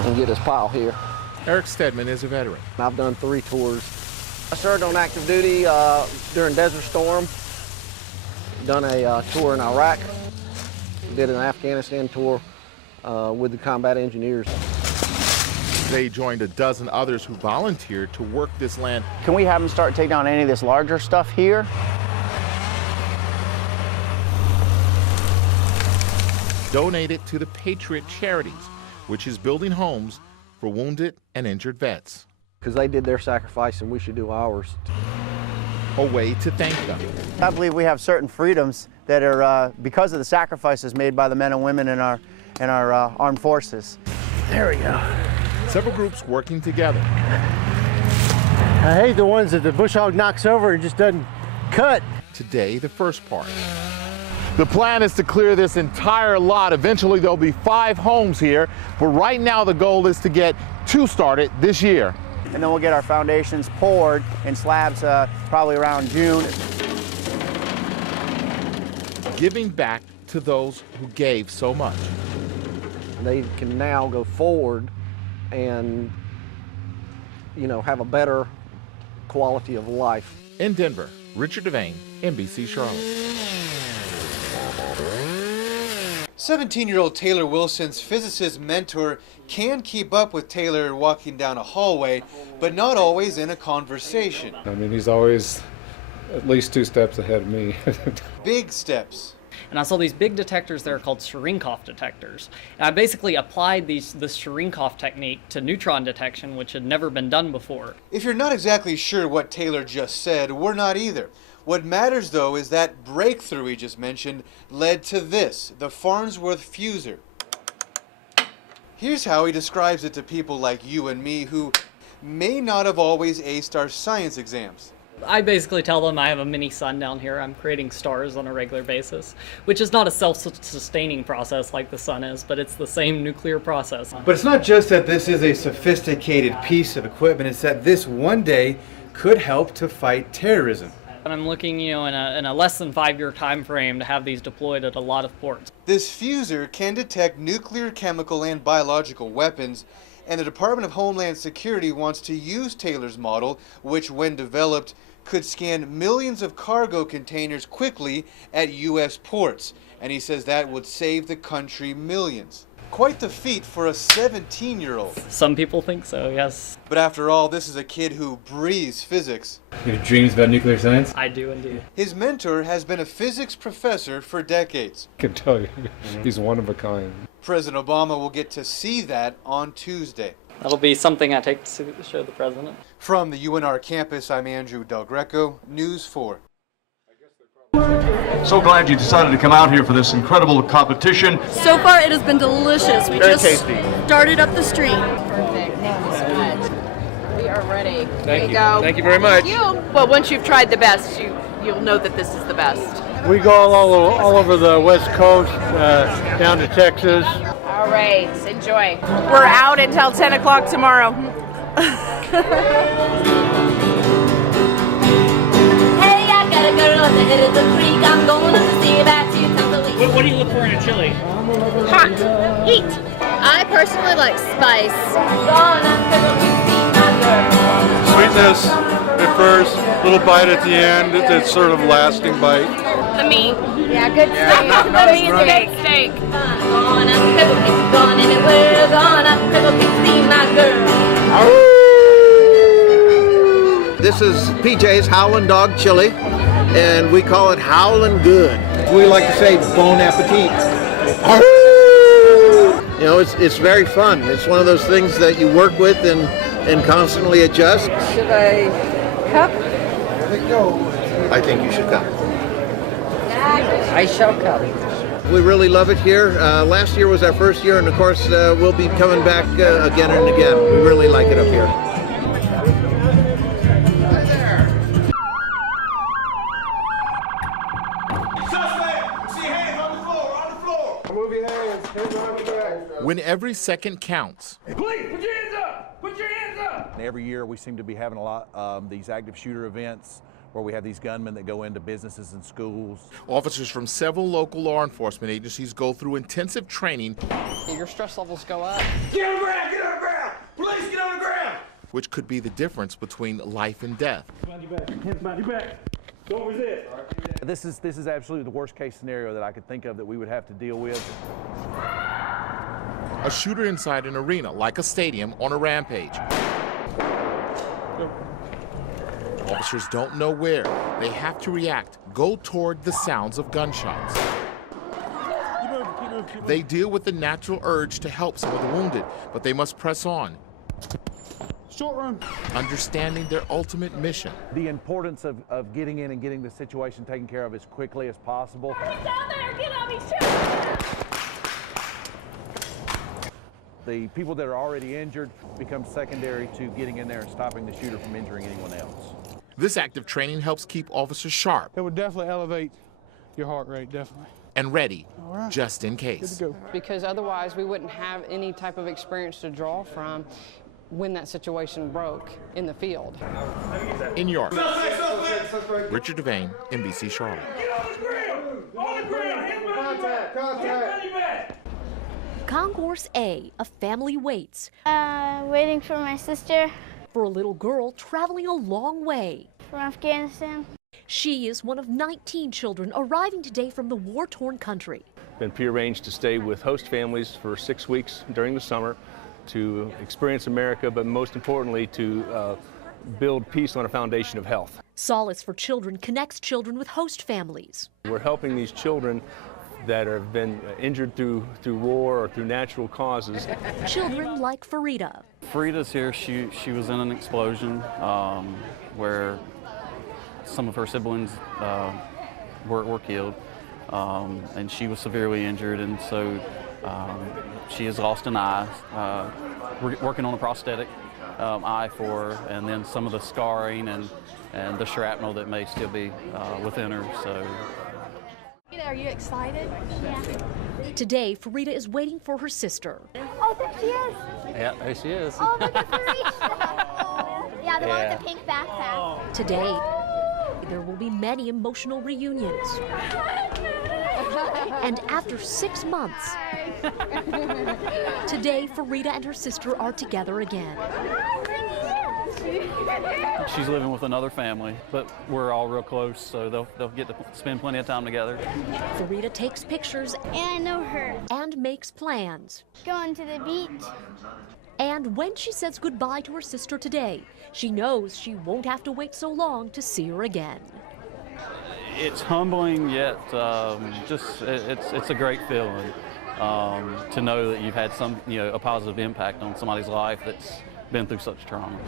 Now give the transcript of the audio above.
and get his pile here. Eric Stedman is a veteran. I've done 3 tours. I served on active duty during Desert Storm, done a tour in Iraq, did an Afghanistan tour with the combat engineers. They joined a dozen others who volunteered to work this land. Can we have them start taking down any of this larger stuff here? Donate it to the Patriot Charities, which is building homes for wounded and injured vets. Because they did their sacrifice and we should do ours. A way to thank them. I believe we have certain freedoms that are because of the sacrifices made by the men and women in our armed forces. There we go. Several groups working together. I hate the ones that the bush hog knocks over and just doesn't cut. Today, the first part. The plan is to clear this entire lot. Eventually, there'll be 5 homes here, but right now the goal is to get 2 started this year. And then we'll get our foundations poured in slabs probably around June. Giving back to those who gave so much. They can now go forward and, you know, have a better quality of life. In Denver, Richard Devane, NBC Charlotte. 17-year-old Taylor Wilson's physicist mentor can keep up with Taylor walking down a hallway, but not always in a conversation. I mean, he's always at least 2 steps ahead of me. Big steps. And I saw these big detectors that are called Cherenkov detectors. And I basically applied the Cherenkov technique to neutron detection, which had never been done before. If you're not exactly sure what Taylor just said, we're not either. What matters, though, is that breakthrough he just mentioned led to this, the Farnsworth Fuser. Here's how he describes it to people like you and me who may not have always aced our science exams. I basically tell them I have a mini sun down here. I'm creating stars on a regular basis, which is not a self-sustaining process like the sun is, but it's the same nuclear process. But it's not just that this is a sophisticated piece of equipment, it's that this one day could help to fight terrorism. And I'm looking, you know, in a less than 5-year time frame to have these deployed at a lot of ports. This fuser can detect nuclear, chemical, and biological weapons, and the Department of Homeland Security wants to use Taylor's model, which, when developed, could scan millions of cargo containers quickly at U.S. ports. And he says that would save the country millions. Quite the feat for a 17-year-old. Some people think so, yes. But after all, this is a kid who breathes physics. You have dreams about nuclear science? I do indeed. His mentor has been a physics professor for decades. I can tell you, he's one of a kind. President Obama will get to see that on Tuesday. That'll be something I take to show the president. From the UNR campus, I'm Andrew Del Greco, News 4. So glad you decided to come out here for this incredible competition. So far it has been delicious. We Very just tasty. started up the street. Perfect. Thank you so much. We are ready. Thank you. Go. Thank you very much. Thank you. Well, once you've tried the best, you'll know that this is the best. We go all over the West Coast, down to Texas. All right. Enjoy. We're out until 10 o'clock tomorrow. Gotta go to the head of the creek. I'm going to see about 2 times a week. What do you look for in a chili? Hot. Heat. I personally like spice. Sweetness at first, little bite at the end. It's sort of lasting bite. The meat. Yeah, good steak. The meat is a good steak. Gonna cripple kick, gone anywhere. Gonna cripple kick, see my girl. This is PJ's Howlin' Dog Chili, and we call it Howlin' Good. We like to say bon appetit. You know, it's very fun. It's one of those things that you work with and constantly adjust. Should I cup? I think you should come. I shall cup. We really love it here. Last year was our first year, and of course we'll be coming back again and again. We really like it up here. When every second counts. Hey, police, put your hands up! Put your hands up! Every year we seem to be having a lot of these active shooter events where we have these gunmen that go into businesses and schools. Officers from several local law enforcement agencies go through intensive training. Your stress levels go up. Get on the ground! Get on the ground! Police, get on the ground! Which could be the difference between life and death. Behind your back. Hands behind your back. Don't resist. This is absolutely the worst case scenario that I could think of that we would have to deal with. A shooter inside an arena, like a stadium, on a rampage. Officers don't know where. They have to react, go toward the sounds of gunshots. They deal with the natural urge to help some of the wounded, but they must press on. Short run. Understanding their ultimate mission. The importance of getting in and getting the situation taken care of as quickly as possible. Get down there! Get on me! Shoot! The people that are already injured become secondary to getting in there and stopping the shooter from injuring anyone else. This active training helps keep officers sharp. It would definitely elevate your heart rate, definitely. And ready, just in case. Good to go. Because otherwise we wouldn't have any type of experience to draw from when that situation broke in the field. In York, Richard Devane, NBC Charlotte. Get on the ground! On the ground! Hands behind your back! Hands behind your back! Concourse A, a family waits. Waiting for my sister. For a little girl traveling a long way. From Afghanistan. She is one of 19 children arriving today from the war-torn country. Been prearranged to stay with host families for 6 weeks during the summer to experience America, but most importantly to build peace on a foundation of health. Solace for Children connects children with host families. We're helping these children that have been injured through war or through natural causes. Children like Farida. Farida's here. She was in an explosion where some of her siblings were killed, and she was severely injured, and so she has lost an eye. We're working on a prosthetic eye for her, and then some of the scarring and the shrapnel that may still be within her. So. Are you excited? Yeah. Today, Farida is waiting for her sister. Oh, there she is. Yeah, there she is. Oh, look at Farida. Yeah, the one with the pink backpack. Today, there will be many emotional reunions. And after 6 months, today Farida and her sister are together again. She's living with another family, but we're all real close, so they'll get to spend plenty of time together. Farida takes pictures. And I know her. And makes plans. Going to the beach. And when she says goodbye to her sister today, she knows she won't have to wait so long to see her again. It's humbling, yet it's a great feeling to know that you've had a positive impact on somebody's life that's been through such trauma.